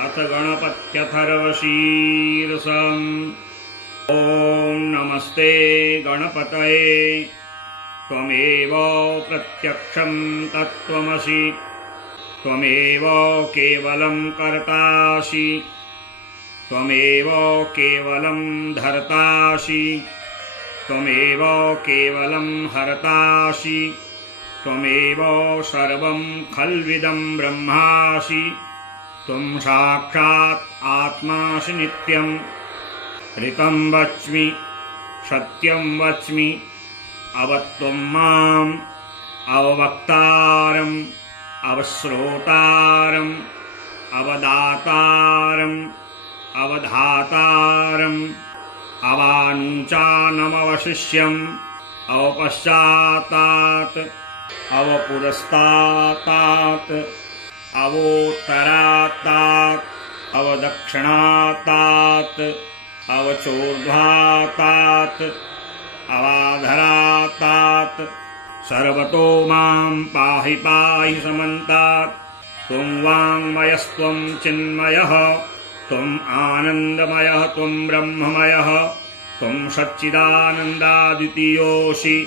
अथ गणपत्यथर्वशीर्षम्। ॐ नमस्ते गणपतये त्वमेव प्रत्यक्षं तत्त्वमसि त्वमेव केवलं कर्तासि त्वमेव केवलं धर्तासि त्वमेव केवलं हर्तासि त्वमेव सर्वं खल्विदं ब्रह्मासि त्वं साक्षात् आत्मासि नित्यं ऋतं वच्मि सत्यं वच्मि अवत्वं माम् अववक्तारम् अवश्रोतारम् अवदातारम् अवधातारम् अवानुचानमवशिष्यम् अवपश्चातात् अवपुरस्तात् अवोत्तरात् अवदक्षिणात् अवचोर्ध्वात् अवाधरात् सर्वतो मां पाहि पाहि समन्तात्। त्वं वाङ्मयस्त्वं चिन्मयः त्वम् आनन्दमयः त्वं ब्रह्ममयः त्वं सच्चिदानन्दाद्वितीयोऽसि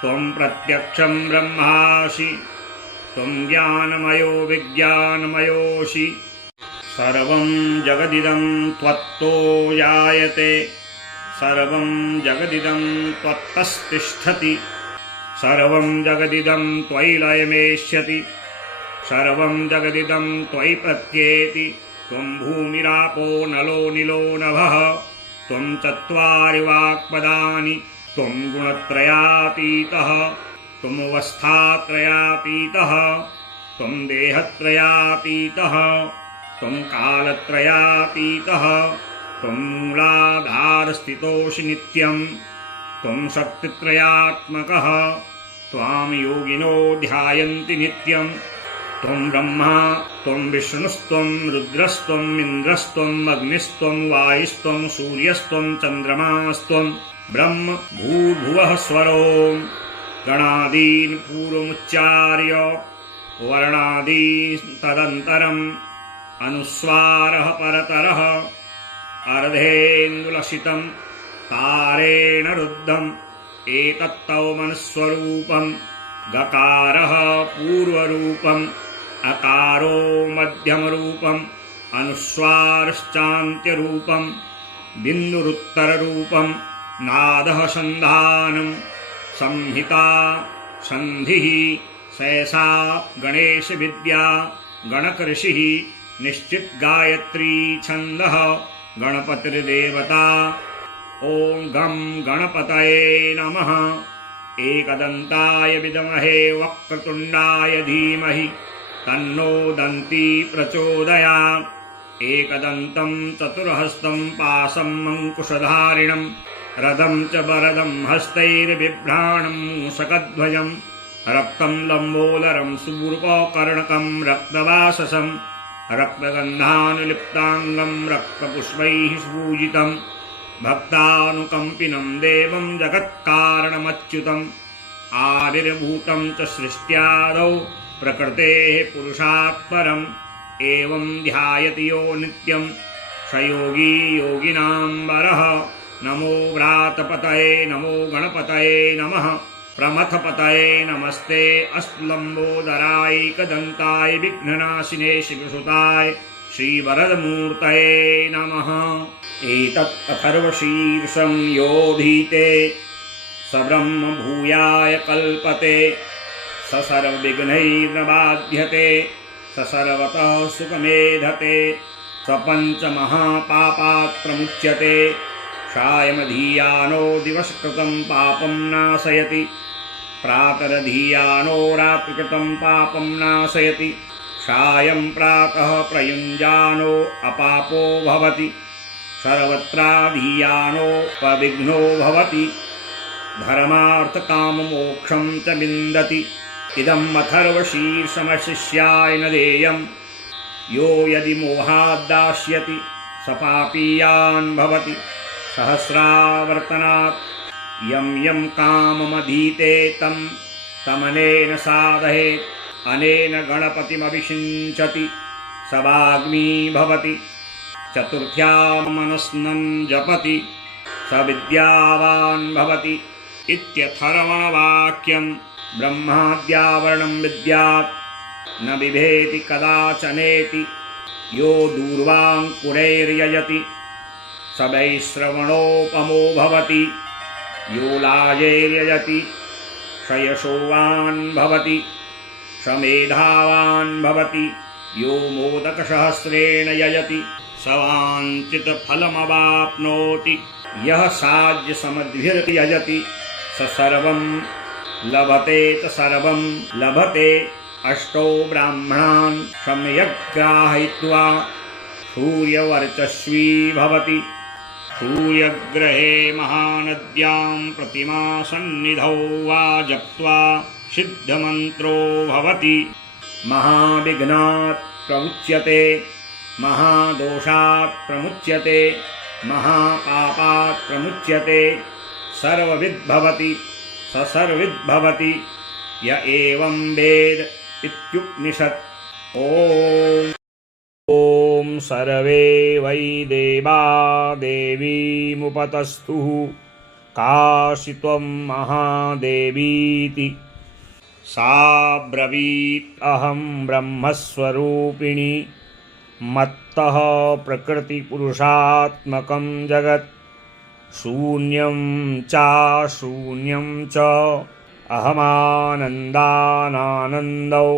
त्वं प्रत्यक्षं ब्रह्मासि त्वं ज्ञानमयो विज्ञानमयोऽसि। सर्वं जगदिदं त्वत्तो जायते सर्वं जगदिदं त्वत्तस्तिष्ठति सर्वं जगदिदं त्वयि लयमेष्यति सर्वं जगदिदं त्वयि प्रत्येति। त्वं भूमिरापो नलो निलो नभः त्वं चत्वारि वाक्पदानि त्वं गुणत्रयातीतः त्वमवस्थात्रयातीतः त्वं देहत्रयातीतः त्वं कालत्रयातीतः त्वं मूलाधारस्थितोऽसि नित्यं त्वं शक्तित्रयात्मकः त्वां योगिनो ध्यायन्ति नित्यं। त्वं ब्रह्मा त्वं विष्णुस्त्वं रुद्रस्त्वम् इन्द्रस्त्वम् अग्निस्त्वं वायुस्त्वं सूर्यस्त्वं चन्द्रमास्त्वं ब्रह्म भूर्भुवः स्वरो गणादीन् पूर्वमुच्चार्य वर्णादीन् तदन्तरम् अनुस्वारः परतरः अर्धेन्दुलसितं तारेण रुद्धम् एतत्तव मनुस्वरूपं गकारः पूर्वरूपम् अकारो मध्यमरूपम् अनुस्वारश्चान्त्यरूपम् बिन्दुरुत्तररूपम् नादः सन्धानम् संहिता सन्धिः सहसा गणेशविद्या गणकऋषिः निश्चित गायत्री छन्दः गणपतिर्देवता। ॐ गं गणपतये नमः। एकदन्ताय विद्महे वक्रतुण्डाय धीमहि तन्नो दन्ती प्रचोदयात्। एकदन्तं चतुर्हस्तं पाशं अङ्कुशधारिणं रथं च वरदं हस्तैर्बिभ्राणं मूषकध्वजं रक्तं लम्बोदरं शूर्पकर्णकं रक्तवाससं रक्तगन्धानुलिप्ताङ्गं रक्तपुष्पैः पूजितं भक्तानुकम्पिनं देवं जगत्कारणमच्युतम् आविर्भूतं च सृष्ट्यादौ प्रकृतेः पुरुषात् परम् एवं ध्यायति यो नित्यं स योगी योगिनां वरः। नमो व्रातपतये नमो गणपतये नमः प्रमथपतये नमस्ते अष्टलम्बोदरायैकदन्ताय विघ्ननाशिने शिवसुताय श्रीवरदमूर्तये नमः। एतत् अथर्वशीर्षं योऽधीते स ब्रह्म भूयाय कल्पते स सर्वविघ्नैर्न बाध्यते स सर्वतः सुखमेधते स पञ्चमहापापात् प्रमुच्यते सायमधीयानो दिवसकृतं पापं नाशयति प्रातरधीयानो रात्रिकृतं पापं नाशयति सायं प्रातः प्रयुञ्जानो अपापो भवति सर्वत्राधीयानो पविघ्नो भवति धर्मार्थकाममोक्षं च विन्दति। इदम् अथर्वशीर्षमशिष्याय न देयं यो यदि मोहाद्दास्यति स पापीयान् भवति सहस्रावर्तनात् यं यं काममधीते तं तमनेन साधयेत् अनेन गणपतिमभिषिञ्चति स वाग्मी भवति। चतुर्थ्यां मनस्नं जपति स विद्यावान् भवति इत्यथर्वणवाक्यं। ब्रह्माद्यावरणं विद्यात् न बिभेति कदाचनेति। यो दूर्वाङ्कुरैर्यजति स वैश्रवणोपमो भवति। यो लाजैर्यजति स यशोवान् भवति स मेधावान् भवति। यो मोदकसहस्रेण यजति स वाञ्छितफलमवाप्नोति। यः साज्यसमद्भिर्यजति स सर्वं लभते च सर्वं लभते। अष्टौ ब्राह्मणान् सम्यग्ग्राहयित्वा सूर्यवर्चस्वी भवति। सूर्यग्रहे महानद्यां प्रतिमासन्निधौ वा जप्त्वा सिद्धमन्त्रो भवति। महाविघ्नात् प्रमुच्यते महादोषात् प्रमुच्यते महापापात् प्रमुच्यते। सर्वविद्भवति स सर्वविद्भवति य एवं वेद इत्युपनिषत्। ॐ सर्वे वै देवा देवीमुपतस्तुः काशित्वं महादेवीति। सा ब्रवीत् अहं ब्रह्मस्वरूपिणी मत्तः प्रकृतिपुरुषात्मकं जगत् शून्यं चाशून्यं च अहमानन्दानानन्दौ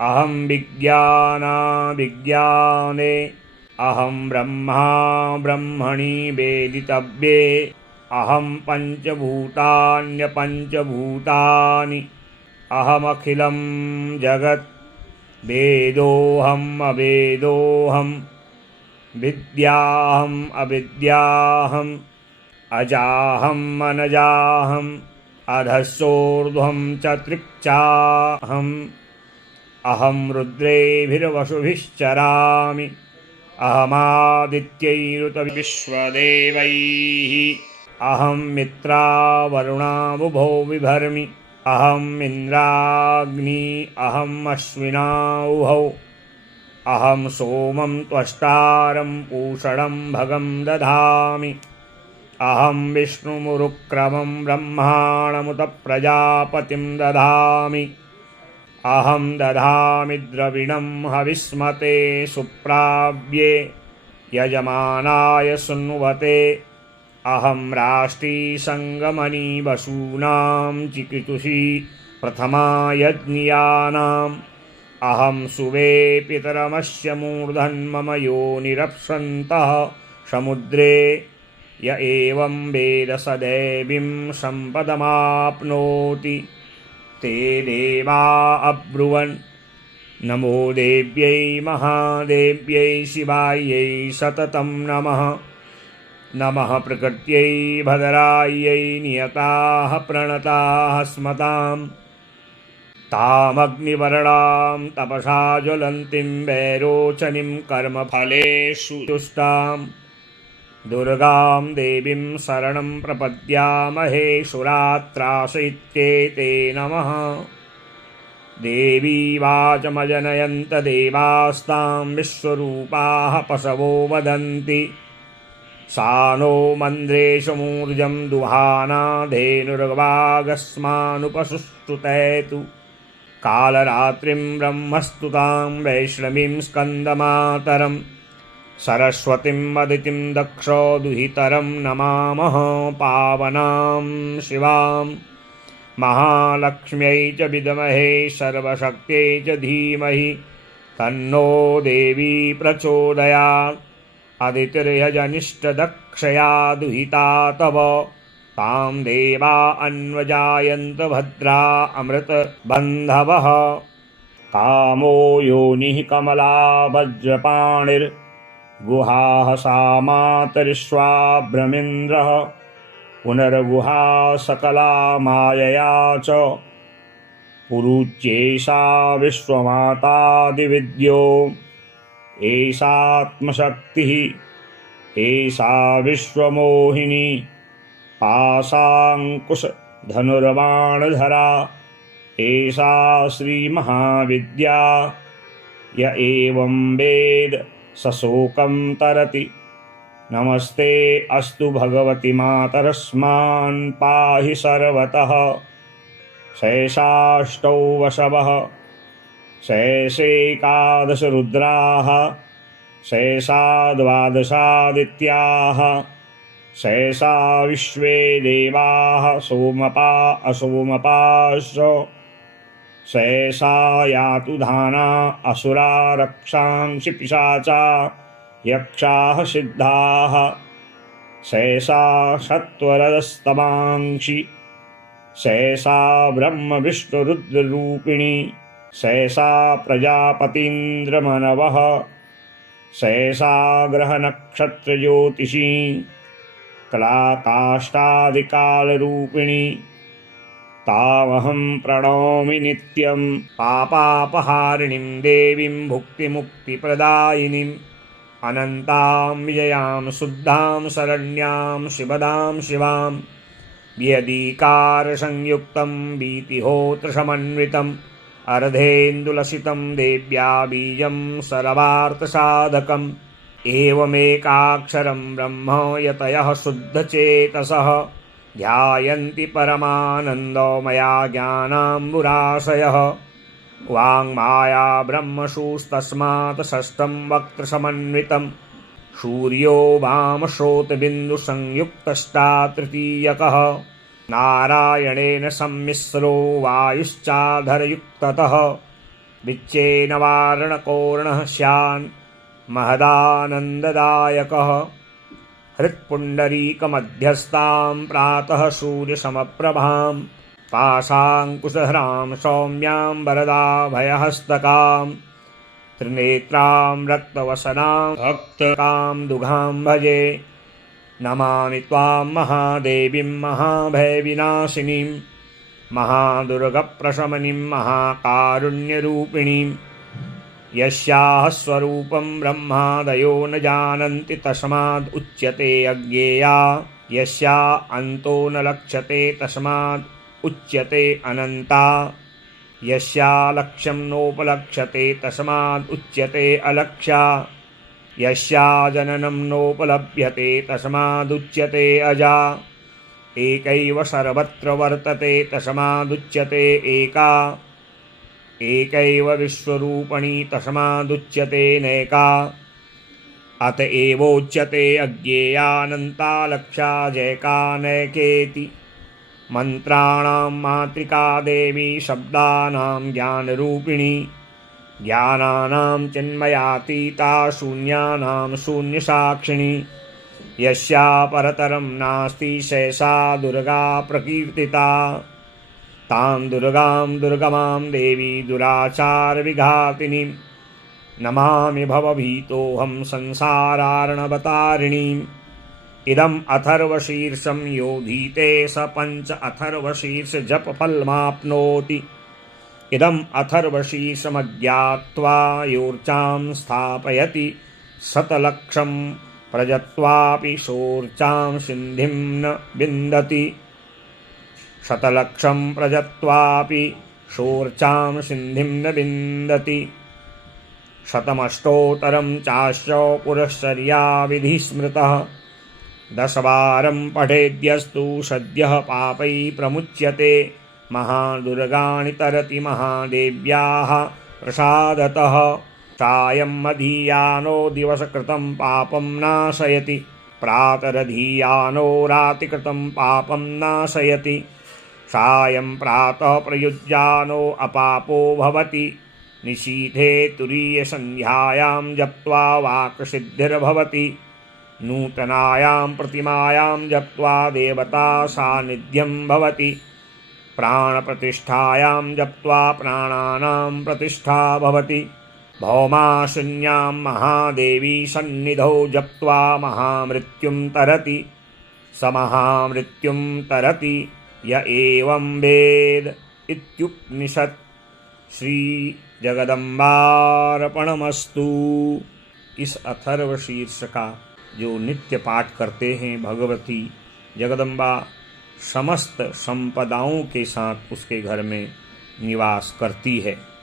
अहं विज्ञानाविज्ञाने अहं ब्रह्मा ब्रह्मणि वेदितव्ये अहं पञ्चभूतान्यपञ्चभूतानि अहमखिलं जगत् वेदोऽहम् अवेदोऽहम् विद्याहम् अविद्याहम् अजाहम् अनजाहम् अधस्सोर्ध्वं च तृक्चाहम् अहं रुद्रेभिर्वसुभिश्चरामि अहमादित्यैरुत विश्वदेवैः अहं मित्रावरुणावुभौ बिभर्मि अहम् इन्द्राग्नि अहम् अश्विनावुभौ अहं सोमं त्वष्टारं पूषणं भगं दधामि अहं विष्णुमुरुक्रमं ब्रह्माणमुत प्रजापतिं दधामि अहं दधामि द्रविणं हविस्मते सुप्राव्ये यजमानाय सुन्वते अहं राष्ट्री संगमनी वसूनां चिकितुषी प्रथमा यज्ञियानाम् अहं सुवे पितरमस्य मूर्धन्मम योनिरप्सन्तः समुद्रे य एवं वेद स देवीं सम्पदमाप्नोति। ते देवा अब्रुवन् नमो देव्यै महादेव्यै शिवायै सततं नमः। नमः प्रकृत्यै भद्रायै नियताः प्रणताः स्मताम् तामग्निवर्णां तपसा ज्वलन्तीं वैरोचनीं कर्मफलेषु तुष्टां दुर्गां देवीं शरणं प्रपद्यामहे सुरात्रासयित्यै नमः। देवी वाचमजनयन्त देवास्तां विश्वरूपाः पशवो वदन्ति सा नो मन्द्रेषु मूर्जं दुहाना धेनुर्वागस्मानुपसुष्टुतैतु कालरात्रिं ब्रह्मस्तुतां वैष्णवीं स्कन्दमातरं सरस्वतीं वदितिं दक्षो दुहितरं नमामः पावनां शिवां महालक्ष्म्यै च विद्महे सर्वशक्त्यै च धीमहि तन्नो देवी प्रचोदयात्। अदितिर्यजनिष्ठदक्षया दुहिता तव तां देवा अन्वजायन्त भद्रा अमृतबन्धवः। कामो योनिः कमला वज्रपाणिर्गुहाः सा मातरिश्वाभ्रमिन्द्रः पुनर्गुहा सकला मायया च पुरुच्येषा विश्वमातादिविद्यो एषात्मशक्तिः एषा विश्वमोहिनी पाशाङ्कुशधनुर्बाणधरा एषा श्रीमहाविद्या य एवं वेद स शोकं तरति। नमस्ते अस्तु भगवति मातरस्मान् पाहि सर्वतः। शेषाष्टौ वशवः शेषैकादश रुद्राः शेषा द्वादशादित्याः शेषा विश्वे देवाः सोमपा असोमपाश्च शेषा यातु धाना असुरा रक्षांसि पिशाचा यक्षाः सिद्धाः शेषा सत्वरजस्तमांसि शेषा ब्रह्म विष्णुरुद्ररूपिणी शेषा प्रजापतीन्द्रमनवः शेषा ग्रहनक्षत्रज्योतिषी कलाकाष्ठादिकालरूपिणी तामहं प्रणौमि नित्यं पापापहारिणीं देवीं भुक्तिमुक्तिप्रदायिनीम् अनन्तां विजयां शुद्धां शरण्यां शिवदां शिवां व्यधिकारसंयुक्तं भीतिहोत्रसमन्वितम् अर्धेन्दुलसितं देव्या बीजं सर्वार्थसाधकम् एवमेकाक्षरं ब्रह्म यतयः शुद्धचेतसः ध्यायन्ति परमानन्दमया ज्ञानाम्बुराशयः वाङ्माया ब्रह्मसूस्तस्मात् षष्ठं वक्त्रसमन्वितं सूर्यो वामश्रोतबिन्दुसंयुक्तष्टा तृतीयकः नारायणेन सम्मिश्रो वायुश्चाधरयुक्ततः विच्चेन वारणकोर्णः स्यान् महदानन्ददायकः हृत्पुण्डरीकमध्यस्थां प्रातः सूर्यसमप्रभां पाशाङ्कुशधरां सौम्यां वरदाभयहस्तकां त्रिनेत्रां रक्तवसनां भक्तकां दुघां भजे। नमामि त्वां महादेवीं महाभयविनाशिनीं महादुर्गप्रशमनीं महाकारुण्यरूपिणीं यस्याः स्वरूपं ब्रह्मादयो न जानन्ति तस्माद् उच्यते अज्ञेया यस्या अन्तो न लक्ष्यते तस्माद् उच्यते अनन्ता यस्या लक्ष्यं नोपलक्ष्यते तस्माद् उच्यते अलक्ष्या यस्या जननं नोपलभ्यते तस्मादुच्यते अजा एकैव सर्वत्र वर्तते तस्मादुच्यते एका एकैव विश्वरूपणी तस्मादुच्यते नैका अत एवोच्यते अज्ञेयानन्ता लक्ष्या जैका नैकेति। मन्त्राणां मातृका देवी शब्दानां ज्ञानरूपिणी ज्ञानानां चिन्मयातीता शून्यानां शून्यसाक्षिणी यस्या परतरं नास्ति शेषा दुर्गा प्रकीर्तिता। तां दुर्गां दुर्गमां देवी दुराचारविघातिनीं नमामि भवभीतोऽहं संसारार्णवतारिणीम्। इदम् अथर्वशीर्षं योधीते स पंच अथर्वशीर्ष जपफलमाप्नोति। इदम् अथर्वशीर्षमज्ञात्वा योर्चां स्थापयति शतलक्षं प्रजत्वापि शोर्चां सिन्धिं न विन्दति। शतलक्षं प्रजत्वापि शोर्चां सिन्धिं न विन्दति। शतमष्टोत्तरं चाश्च पुरश्चर्या विधि स्मृतः 10 वारं पठेद्यस्तु सद्यः पापै प्रमुच्यते। महादुर्गाणि तरति महादेव्याः प्रसादतः। सायं मधीयानो दिवसकृतं पापं नाशयति प्रातरधीयानो रातिकृतं पापं नाशयति। सायं प्रातः प्रयुज्यानो अपापो भवति। निशीथे तुरीयसन्ध्यायां जप्त्वा वाक्सिद्धिर्भवति। नूतनायां प्रतिमायां जप्त्वा देवता सान्निध्यं भवति। प्राणप्रतिष्ठायां जप्त्वा प्राणानां प्रतिष्ठा भवति। भौमाशून्यां महादेवी सन्निधौ जप्त्वा महामृत्युं तरति। स महामृत्युं तरति य एवं वेद इत्युपनिषत्। श्री जगदम्बार्पणमस्तु। इस अथर्वशीर्ष का जो नित्य पाठ करते हैं भगवती जगदम्बा समस्त संपदाओं के साथ उसके घर में निवास करती है।